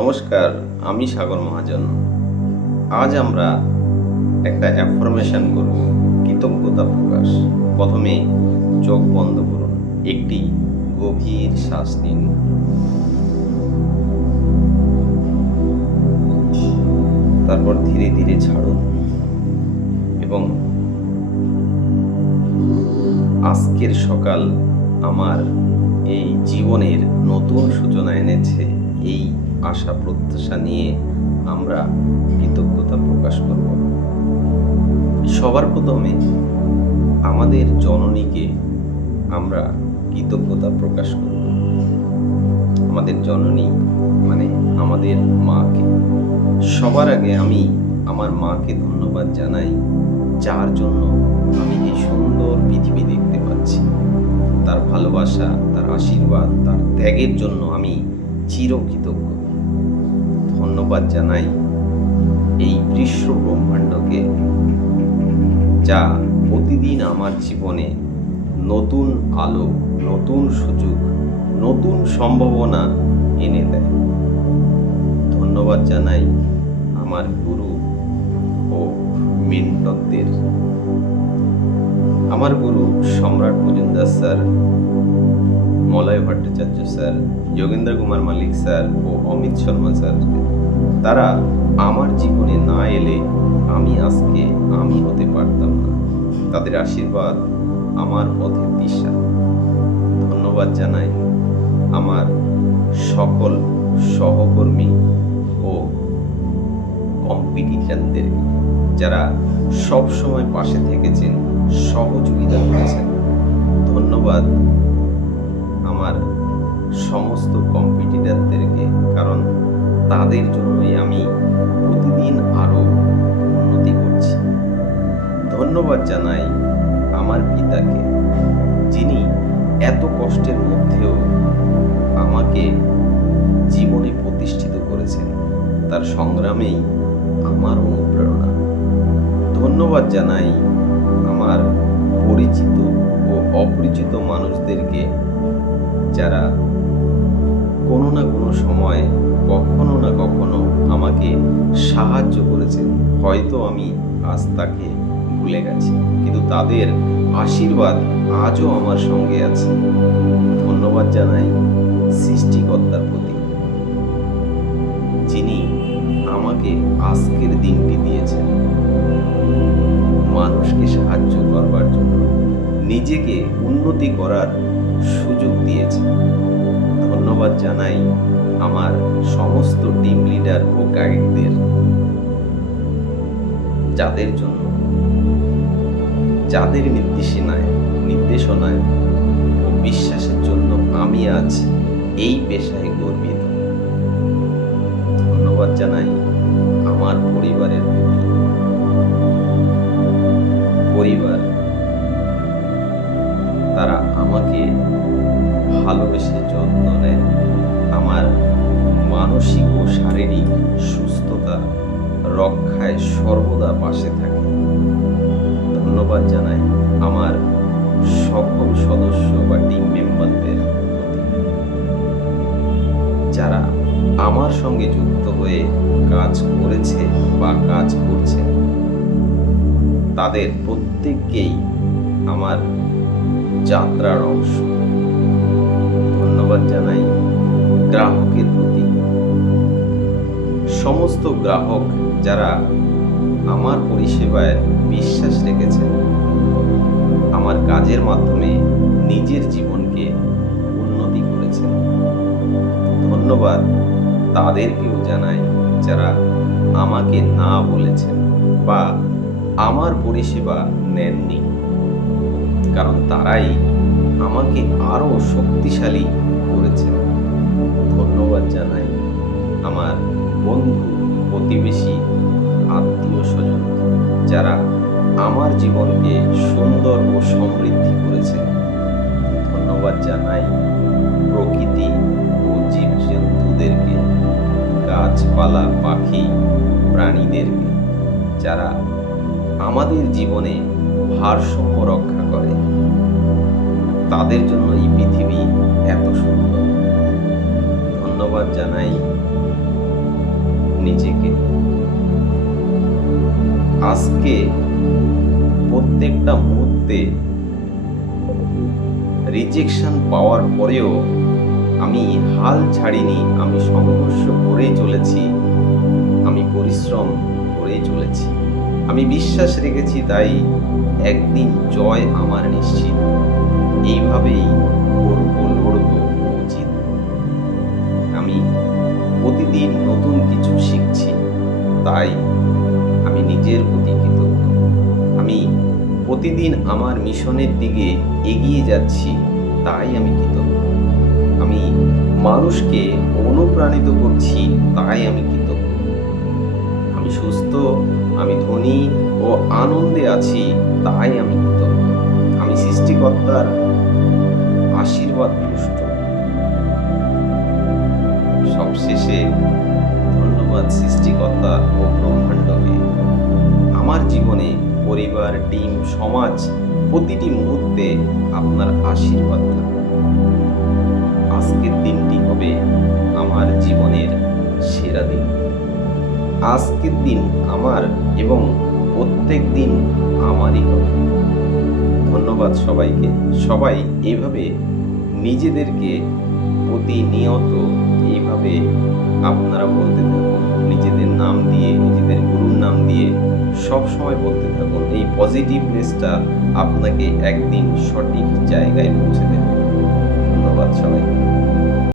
নমস্কার, আমি সাগর মহাজন। আজ আমরা একটা অ্যাফরমেশন করব, কৃতজ্ঞতা প্রকাশ। প্রথমে চোখ বন্ধ করুন, একটি গভীর শ্বাস নিন। তারপর ধীরে ধীরে ছাড়ুন এবং আজকের সকাল আমার এই জীবনের নতুন সূচনা এনেছে, এই আশা, প্রত্যাশা নিয়ে আমরা কৃতজ্ঞতা প্রকাশ করব। সবার প্রথমে আমাদের জননীকে আমরা কৃতজ্ঞতা প্রকাশ করব। আমাদের জননী মানে আমাদের মাকে। সবার আগে আমি আমার মাকে ধন্যবাদ জানাই, যার জন্য আমি এই সুন্দর পৃথিবী দেখতে পাচ্ছি। তার ভালোবাসা, তার আশীর্বাদ, তার ত্যাগের জন্য আমি চিরকৃতজ্ঞ। ধন্যবাদ জানাই এই বিশ্ব ব্রহ্মাণ্ডকে, যা প্রতিদিন আমার জীবনে নতুন আলো, নতুন সুযোগ, নতুন সম্ভাবনা এনে দেয়। ধন্যবাদ জানাই আমার গুরু ও মেন্টরদের আমার গুরু Samrat Majumdar sir Malay Bhattacharya sir, Jogendra Kumar Malik sir ও অমিত শর্মা স্যার। তারা আমার জীবনে না এলে আমি আজকে আমি হতে পারতাম না। তাদের আশীর্বাদ আমার পথের দিশা। ধন্যবাদ জানাই আমার সকল সহকর্মী ও কম্পিটিটারদেরকে যারা সব সময় পাশে থেকেছেন, সহযোগিতা করেছেন। ধন্যবাদ তাদের জন্যই আমি প্রতিদিন আরও উন্নতি করছি। ধন্যবাদ জানাই আমার পিতাকে, যিনি এত কষ্টের মধ্যেও আমাকে জীবনে প্রতিষ্ঠিত করেছেন। তার সংগ্রামেই আমার অনুপ্রেরণা। ধন্যবাদ জানাই আমার পরিচিত ও অপরিচিত মানুষদেরকে যারা কোনো না কোনো সময় কখনো না কখনো আমাকে সাহায্য করেছেন হয়তো আমি আজ তাকে ভুলে গেছি, কিন্তু তাদের আশীর্বাদ আজও আমার সঙ্গে আছে। ধন্যবাদ জানাই সৃষ্টিকর্তার প্রতি, যিনি আমাকে আজকের দিনটি দিয়েছেন। মানুষকে সাহায্য করবার জন্য নিজেকে উন্নতি করার সুযোগ দিয়েছে ধন্যবাদ জানাই আমার সমস্ত টিম লিডার ও গাইডদের যাদের জন্য, যাদের নির্দেশনায় নির্দেশনায় ও বিশ্বাসের জন্য আমি আজ এই পেশায় গর্বিত। ধন্যবাদ জানাই আমার পরিবারের প্রতি। পরিবার ভালোবেসে যত্ন নেয়। আমার মানসিক ও শারীরিক সুস্থতা রক্ষায় সর্বদা পাশে থাকে। ধন্যবাদ জানাই আমার সকল সদস্য বা টিম মেম্বারদের যারা আমার সঙ্গে যুক্ত হয়ে কাজ করেছে বা কাজ করছে, তাদের প্রত্যেককেই আমার যাত্রার অংশ। ধন্যবাদ জানাই গ্রাহকের প্রতি। সমস্ত গ্রাহক যারা আমার পরিষেবায় বিশ্বাস রেখেছেন, আমার কাজের মাধ্যমে নিজের জীবনকে উন্নতি করেছেন। ধন্যবাদ তাদেরকেও জানাই যারা আমাকে না বলেছেন বা আমার পরিষেবা নেননি। কারণ তারাই আমাকে আরও শক্তিশালী করেছেন ধন্যবাদ জানাই আমার বন্ধু, প্রতিবেশী, আত্মীয় স্বজন, যারা আমার জীবনকে সুন্দর ও সমৃদ্ধি করেছে। ধন্যবাদ জানাই প্রকৃতি ও জীবজন্তুদেরকে, গাছপালা, পাখি, প্রাণীদেরকে, যারা আমাদের জীবনে ভারসাম্য রক্ষা করে। তাদের জন্য এই পৃথিবী এত সুন্দর। ধন্যবাদ জানাই নিজেকে। আজকে প্রত্যেকটা মুহূর্তে রিজেকশন পাওয়ার পরেও আমি হাল ছাড়িনি, আমি সংঘর্ষ করেই চলেছি, আমি পরিশ্রম করেই চলেছি। আমি বিশ্বাস রেখেছি তাই একদিন জয় আমার নিশ্চিত। এইভাবেই করব লড়বো উচিত আমি প্রতিদিন নতুন কিছু শিখছি, তাই আমি নিজের প্রতি কৃতজ্ঞ। আমি প্রতিদিন আমার মিশনের দিকে এগিয়ে যাচ্ছি, তাই আমি কৃতজ্ঞ। আমি মানুষকে অনুপ্রাণিত করছি, তাই আমি কৃতজ্ঞ। আমি সুস্থ, আমি ধনী ও আনন্দে আছি, তাই আমি কৃতজ্ঞ। আমি সৃষ্টিকর্তার আশীর্বাদ সবশেষে ধন্যবাদ সৃষ্টিকর্তা ও ব্রহ্মাণ্ডকে। আমার জীবনে পরিবার, টিম, সমাজ প্রতিটি মুহূর্তে আপনার আশীর্বাদ আজকের দিনটি হবে আমার জীবনের সেরা দিন। আজকের দিন আমার এবং প্রত্যেক দিন আমারই হবে। ধন্যবাদ সবাইকে। সবাই এইভাবে নিজেদেরকে প্রতিনিয়ত এইভাবে আপনারা বলতে থাকুন, নিজেদের নাম দিয়ে, নিজেদের গুরুর নাম দিয়ে সব সময় বলতে থাকুন, এই পজিটিভনেসটা আপনাকে একদিন সঠিক জায়গায় পৌঁছে দেবে। ধন্যবাদ সবাইকে।